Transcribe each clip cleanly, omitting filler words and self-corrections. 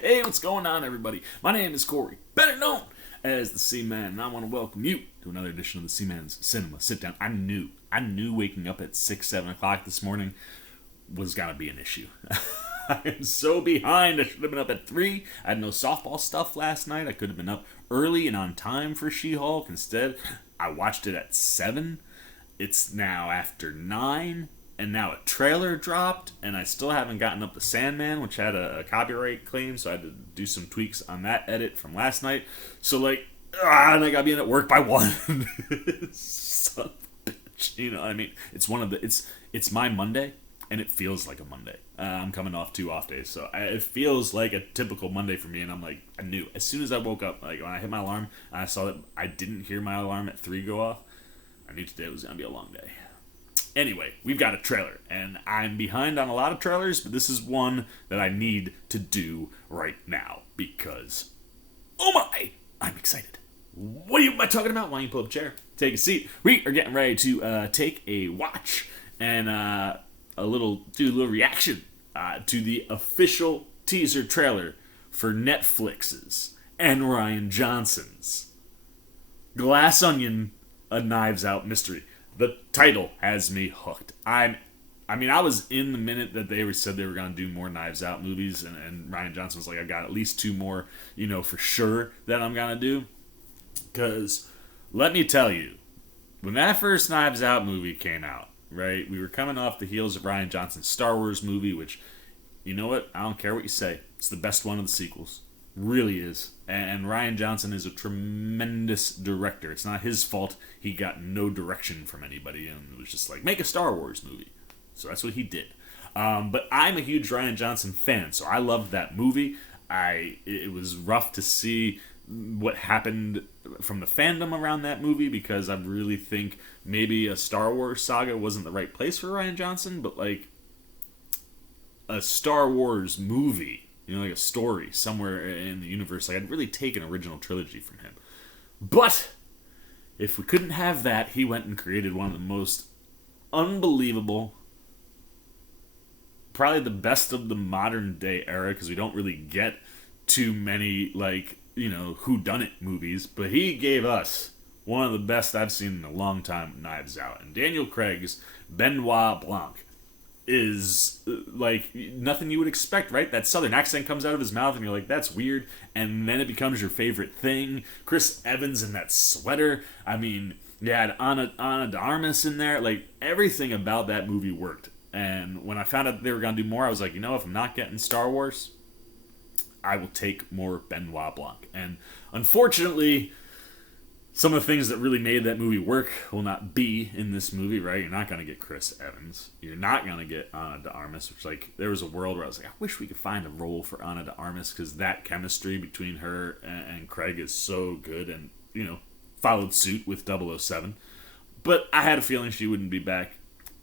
Hey, what's going on, everybody? My name is Corey, better known as the C-Man, and I want to welcome you to another edition of the C-Man's Cinema Sit Down. I knew waking up at 6, 7 o'clock this morning was gonna be an issue. I am so behind. I should have been up at 3. I had no softball stuff last night. I could have been up early and on time for She-Hulk. Instead, I watched it at 7. It's now after 9. And now a trailer dropped, and I still haven't gotten up to Sandman, which had a copyright claim, so I had to do some tweaks on that edit from last night. So, and I gotta be in at work by 1. Son of a bitch. You know what I mean? It's my Monday, and it feels like a Monday. I'm coming off 2 off days, so it feels like a typical Monday for me, and I knew. As soon as I woke up, when I hit my alarm, and I saw that I didn't hear my alarm at 3 go off, I knew today was gonna be a long day. Anyway, we've got a trailer, and I'm behind on a lot of trailers, but this is one that I need to do right now, because, oh my, I'm excited. What am I talking about? Why don't you pull up a chair, take a seat. We are getting ready to take a watch and do a little reaction to the official teaser trailer for Netflix's and Rian Johnson's Glass Onion, A Knives Out Mystery. The title has me hooked. I was in the minute that they said they were going to do more Knives Out movies, and Rian Johnson was like, I got at least 2 more, for sure that I'm going to do. Because, let me tell you, when that first Knives Out movie came out, right, we were coming off the heels of Rian Johnson's Star Wars movie, which, you know what, I don't care what you say, it's the best one of the sequels. Really is. And Rian Johnson is a tremendous director. It's not his fault he got no direction from anybody and it was just like, make a Star Wars movie. So that's what he did. But I'm a huge Rian Johnson fan, so I loved that movie. It was rough to see what happened from the fandom around that movie, because I really think maybe a Star Wars saga wasn't the right place for Rian Johnson, but a Star Wars movie, like a story somewhere in the universe. I'd really take an original trilogy from him. But if we couldn't have that, he went and created one of the most unbelievable, probably the best of the modern day era, because we don't really get too many, whodunit movies. But he gave us one of the best I've seen in a long time, Knives Out. And Daniel Craig's Benoit Blanc is nothing you would expect, right? That southern accent comes out of his mouth and you're like, that's weird, and then it becomes your favorite thing. Chris Evans in that sweater. You had Ana de Armas in there. Everything about that movie worked. And when I found out they were going to do more, I was like, if I'm not getting Star Wars, I will take more Benoit Blanc. And unfortunately, some of the things that really made that movie work will not be in this movie, right? You're not going to get Chris Evans. You're not going to get Ana de Armas, which, there was a world where I was like, I wish we could find a role for Ana de Armas, because that chemistry between her and Craig is so good, and, followed suit with 007. But I had a feeling she wouldn't be back.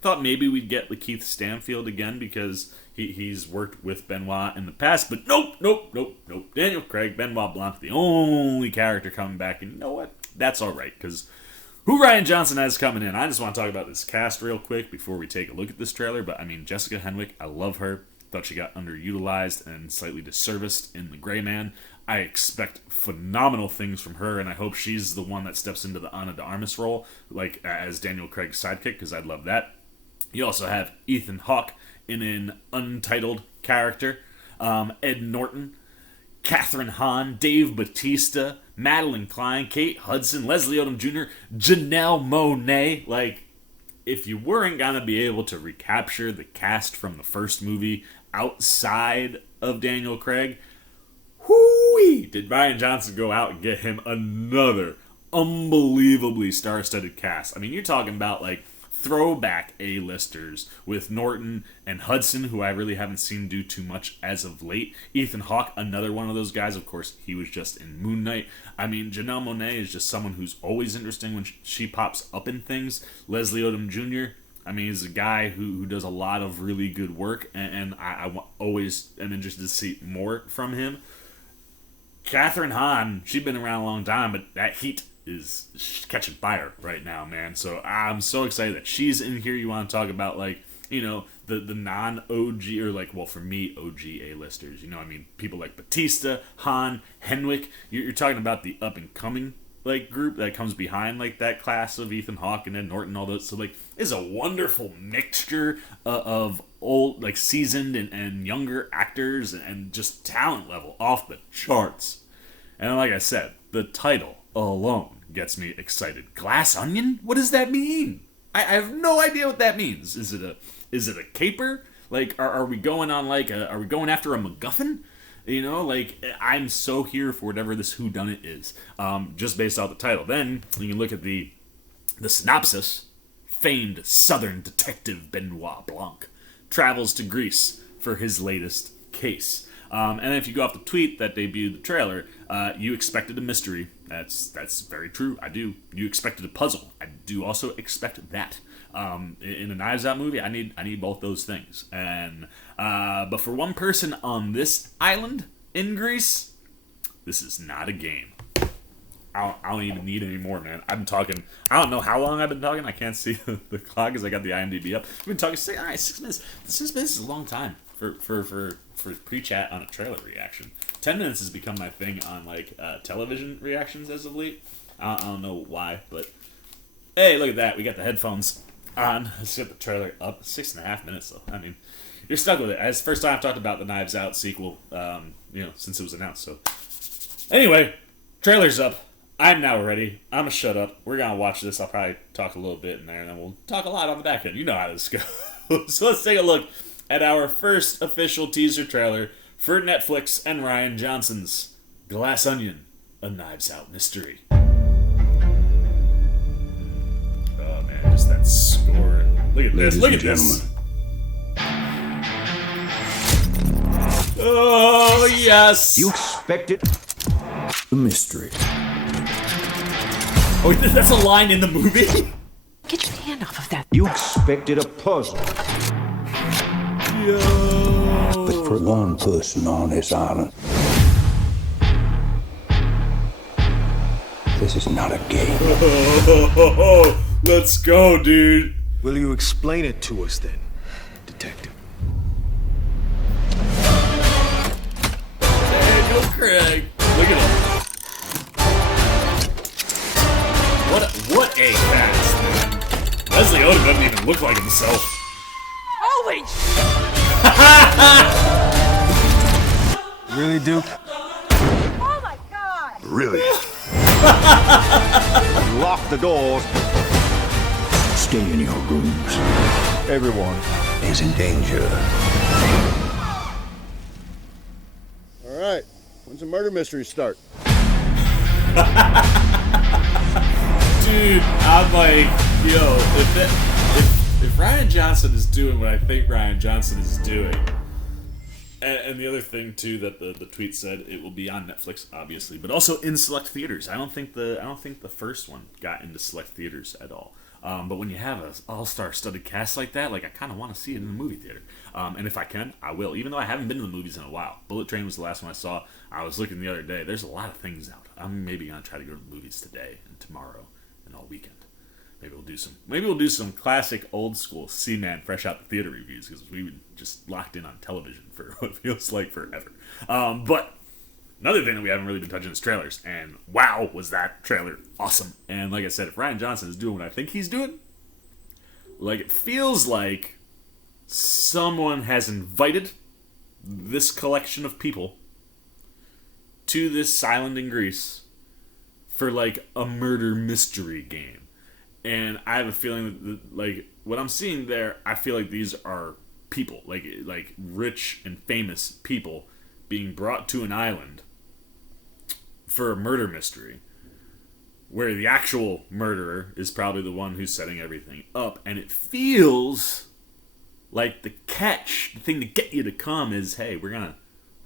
Thought maybe we'd get Lakeith Stanfield again, because he's worked with Benoit in the past, but nope. Daniel Craig, Benoit Blanc, the only character coming back, and you know what? That's alright, because who Rian Johnson has coming in. I just want to talk about this cast real quick before we take a look at this trailer, but Jessica Henwick, I love her. Thought she got underutilized and slightly disserviced in The Gray Man. I expect phenomenal things from her, and I hope she's the one that steps into the Ana de Armas role, as Daniel Craig's sidekick, because I'd love that. You also have Ethan Hawke in an untitled character, Ed Norton, Catherine Hahn, Dave Bautista, Madeline Klein, Kate Hudson, Leslie Odom Jr., Janelle Monáe. If you weren't going to be able to recapture the cast from the first movie outside of Daniel Craig, whoo-wee, did Rian Johnson go out and get him another unbelievably star-studded cast. You're talking about, throwback A-listers with Norton and Hudson, who I really haven't seen do too much as of late. Ethan Hawke, another one of those guys. Of course, he was just in Moon Knight. Janelle Monáe is just someone who's always interesting when she pops up in things. Leslie Odom Jr., he's a guy who does a lot of really good work, and I always am interested to see more from him. Catherine Hahn, she's been around a long time, but that heat is catching fire right now, man. So I'm so excited that she's in here. You want to talk about the non-OG, or like, well, for me, OG A-listers. I mean, people like Batista, Han, Henwick. You're talking about the up-and-coming like group that comes behind like that class of Ethan Hawke and Ed Norton, all those. So like, it's a wonderful mixture of old, like seasoned and younger actors, and just talent level off the charts. And like I said, the title alone gets me excited. Glass Onion? What does that mean? I have no idea what that means. Is it a caper? Like, are we going on like are we going after a MacGuffin? Like, I'm so here for whatever this whodunit is, just based off the title. Then you can look at the synopsis. Famed Southern detective Benoit Blanc travels to Greece for his latest case. And then if you go off the tweet that debuted the trailer, you expected a mystery. That's very true. I do. You expected a puzzle. I do also expect that. In a Knives Out movie, I need both those things. And but for one person on this island in Greece, this is not a game. I don't even need any more, man. I've been talking. I don't know how long I've been talking. I can't see the clock because I got the IMDb up. We've been talking. All right, 6 minutes. 6 minutes is a long time for pre-chat on a trailer reaction. 10 minutes has become my thing on like television reactions as of late. I don't know why, but hey, look at that. We got the headphones on. Let's get the trailer up. 6.5 minutes though. I mean, you're stuck with it. It's the first time I've talked about the Knives Out sequel, since it was announced. So anyway, trailer's up. I'm now ready. I'm gonna shut up. We're gonna watch this. I'll probably talk a little bit in there, and then we'll talk a lot on the back end. You know how this goes. So let's take a look at our first official teaser trailer for Netflix and Rian Johnson's Glass Onion, a Knives Out mystery. Oh man, just that score. Look at this. Look at this. Oh yes. You expected a mystery. Oh, that's a line in the movie? Get your hand off of that. You expected a puzzle. Yo. But for one person on this island, this is not a game. Let's go, dude. Will you explain it to us then, detective? Daniel Craig. Look at him. What a cast, man. Leslie Odom doesn't even look like himself. Holy Really, Duke? Oh my god! Really? Lock the doors. stay in your rooms. Everyone Is in danger. All right. When's the murder mystery start? Dude, I'm like, yo, if Rian Johnson is doing what I think Rian Johnson is doing, and the other thing too that the tweet said, it will be on Netflix, obviously, but also in select theaters. I don't think the first one got into select theaters at all. But when you have an all-star studded cast like that, like I kind of want to see it in the movie theater. And if I can, I will. Even though I haven't been to the movies in a while. Bullet Train was the last one I saw. I was looking the other day. There's a lot of things out. I'm maybe gonna try to go to the movies today and tomorrow and all weekend. Maybe we'll do some classic old school C-Man fresh out the theater reviews because we've been just locked in on television for what feels like forever. But another thing that we haven't really been touching is trailers, and wow, was that trailer awesome. And like I said, if Rian Johnson is doing what I think he's doing, like it feels like someone has invited this collection of people to this island in Greece for like a murder mystery game. And I have a feeling that like what I'm seeing there, I feel like these are people, like rich and famous people being brought to an island for a murder mystery where the actual murderer is probably the one who's setting everything up. And it feels like the catch, the thing to get you to come is, hey, we're gonna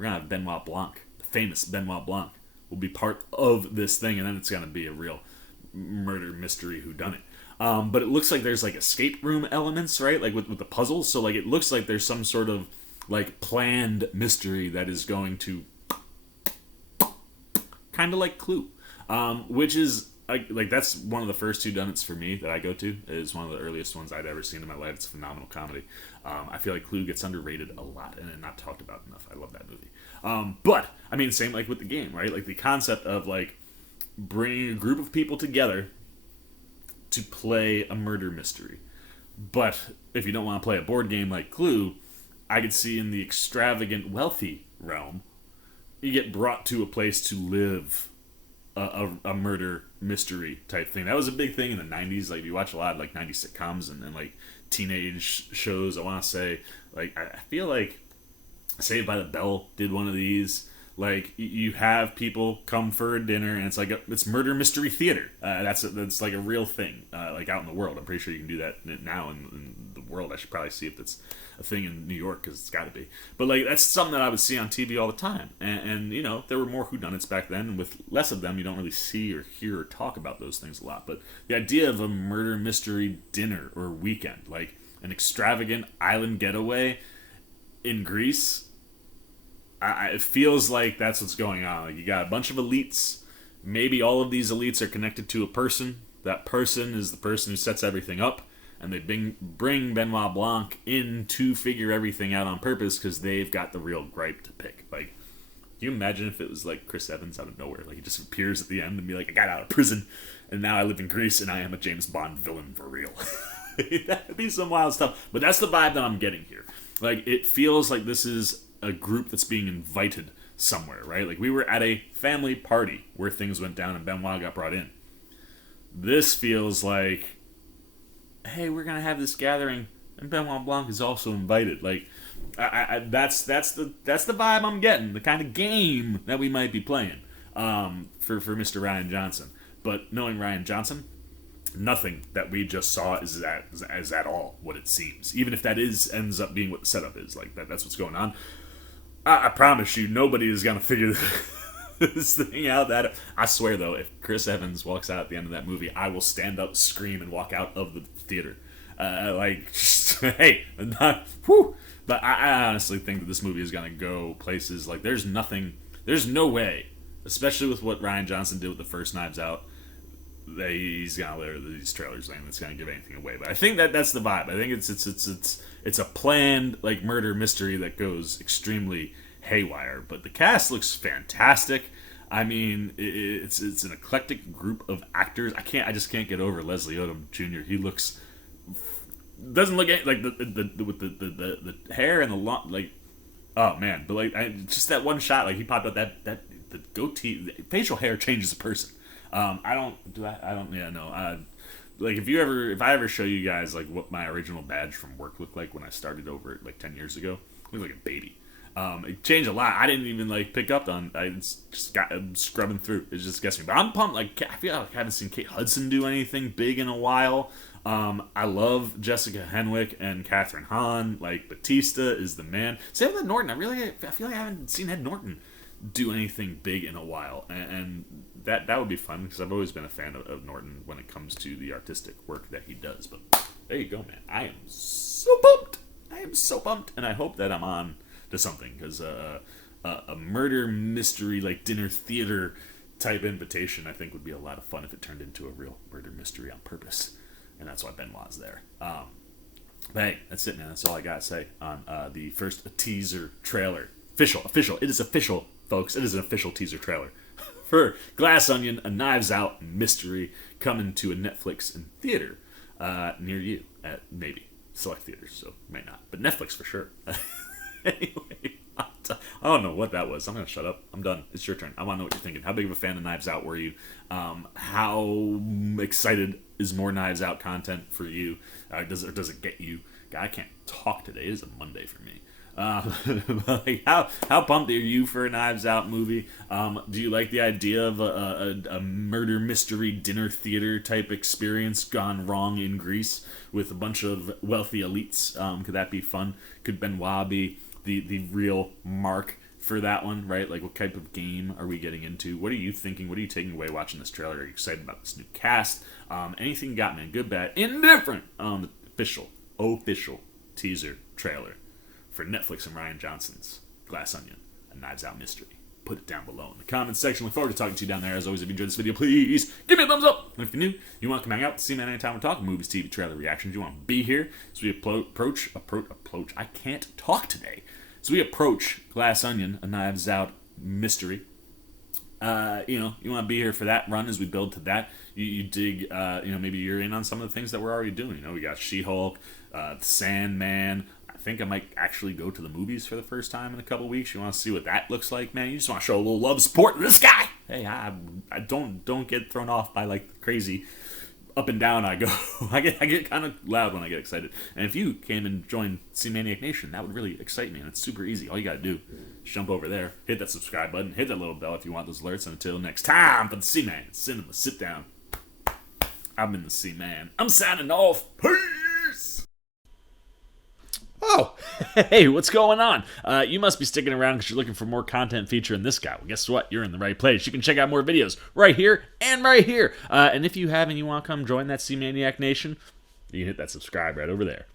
have Benoit Blanc, the famous Benoit Blanc, will be part of this thing, and then it's gonna be a real murder mystery whodunit. But it looks like there's like escape room elements, right? Like with the puzzles. So like it looks like there's some sort of like planned mystery that is going to kind of like Clue, which is like that's one of the first two Dunnets for me that I go to. It is one of the earliest ones I'd ever seen in my life. It's a phenomenal comedy. I feel like Clue gets underrated a lot and not talked about enough. I love that movie. But I mean, same like with the game, right? Like the concept of like bringing a group of people together to play a murder mystery. But if you don't want to play a board game like Clue, I could see in the extravagant, wealthy realm, you get brought to a place to live a murder mystery type thing. That was a big thing in the 90s. Like, you watch a lot of, like, 90s sitcoms and like, teenage shows. I want to say, like, I feel like Saved by the Bell did one of these. Like, you have people come for a dinner, and it's like it's murder mystery theater. That's like a real thing, like out in the world. I'm pretty sure you can do that now in the world. I should probably see if that's a thing in New York, because it's got to be. But like that's something that I would see on TV all the time. And you know, there were more whodunits back then, and with less of them, you don't really see or hear or talk about those things a lot. But the idea of a murder mystery dinner or weekend, like an extravagant island getaway in Greece. It feels like that's what's going on. Like, you got a bunch of elites. Maybe all of these elites are connected to a person. That person is the person who sets everything up. And they bring Benoit Blanc in to figure everything out on purpose because they've got the real gripe to pick. Like, can you imagine if it was like Chris Evans out of nowhere? Like, he just appears at the end and be like, I got out of prison and now I live in Greece and I am a James Bond villain for real. That would be some wild stuff. But that's the vibe that I'm getting here. Like, it feels like this is a group that's being invited somewhere, right? Like, we were at a family party where things went down and Benoit got brought in. This feels like, hey, we're gonna have this gathering and Benoit Blanc is also invited. Like, that's the vibe I'm getting. The kind of game that we might be playing for Mr. Rian Johnson. But knowing Rian Johnson, nothing that we just saw is at all what it seems. Even if that ends up being what the setup is. Like, that's what's going on. I promise you, nobody is going to figure this thing out. That I swear, though, if Chris Evans walks out at the end of that movie, I will stand up, scream, and walk out of the theater. Hey, whew. But I honestly think that this movie is going to go places. Like, there's no way, especially with what Rian Johnson did with the first Knives Out, that he's going to let these trailers in that's going to give anything away. But I think that's the vibe. I think it's a planned, like, murder mystery that goes extremely haywire. But the cast looks fantastic. I mean, it's an eclectic group of actors. I just can't get over Leslie Odom Jr. He doesn't look like the hair and the long, like, oh man. But like, just that one shot, like, he popped up that the goatee, the facial hair changes a person. Like, if I ever show you guys like what my original badge from work looked like when I started over like 10 years ago, it looked like a baby. It changed a lot. I didn't even like pick up on. I just got scrubbing through. It just gets me. But I'm pumped. Like, I feel like I haven't seen Kate Hudson do anything big in a while. I love Jessica Henwick and Catherine Hahn. Like, Batista is the man. Same with Ed Norton. I feel like I haven't seen Ed Norton do anything big in a while, and that would be fun because I've always been a fan of Norton when it comes to the artistic work that he does. But there you go, man. I am so pumped, and I hope that I'm on to something, because a murder mystery, like, dinner theater type invitation, I think would be a lot of fun if it turned into a real murder mystery on purpose, and that's why Benoit's there. But hey, that's it, man. That's all I gotta say on the first teaser trailer. Official. It is official, folks. It is an official teaser trailer for Glass Onion, a Knives Out mystery coming to a Netflix and theater near you at maybe select theaters, so might not, but Netflix for sure. Anyway, I don't know what that was. I'm gonna shut up. I'm done. It's your turn. I want to know what you're thinking. How big of a fan of Knives Out were you? How excited is more Knives Out content for you? Does it get you? God, I can't talk today. It is a Monday for me. Like, how pumped are you for a Knives Out movie? Do you like the idea of a murder mystery dinner theater type experience gone wrong in Greece with a bunch of wealthy elites? Could that be fun? Could Benoit be the real mark for that one, right? Like, what type of game are we getting into? What are you thinking? What are you taking away watching this trailer? Are you excited about this new cast? Anything you got, man? Good, bad, indifferent on the official teaser trailer for Netflix and Rian Johnson's Glass Onion, a Knives Out mystery. put it down below in the comments section. Look forward to talking to you down there. As always, if you enjoyed this video, please give me a thumbs up. And if you're new, you want to come hang out with the C-Man anytime we're talking movies, TV, trailer reactions, you want to be here. So we approach. I can't talk today. So we approach Glass Onion, a Knives Out mystery. You want to be here for that run as we build to that. You dig, maybe you're in on some of the things that we're already doing. We got She-Hulk, Sandman. I think I might actually go to the movies for the first time in a couple weeks. You want to see what that looks like, man? You just want to show a little love, support to this guy. Hey, I don't get thrown off by like crazy up and down I go. I get kind of loud when I get excited. And if you came and joined C-Maniac Nation, that would really excite me. And it's super easy. All you gotta do is jump over there, hit that subscribe button, hit that little bell if you want those alerts. And until next time, for the C-Man Cinema Sit Down, I've been the C-Man. I'm signing off. Peace! Oh, Hey, what's going on? You must be sticking around because you're looking for more content featuring this guy. Well, guess what? You're in the right place. You can check out more videos right here and right here. And if you have and you want to come join that C-Maniac Nation, you can hit that subscribe right over there.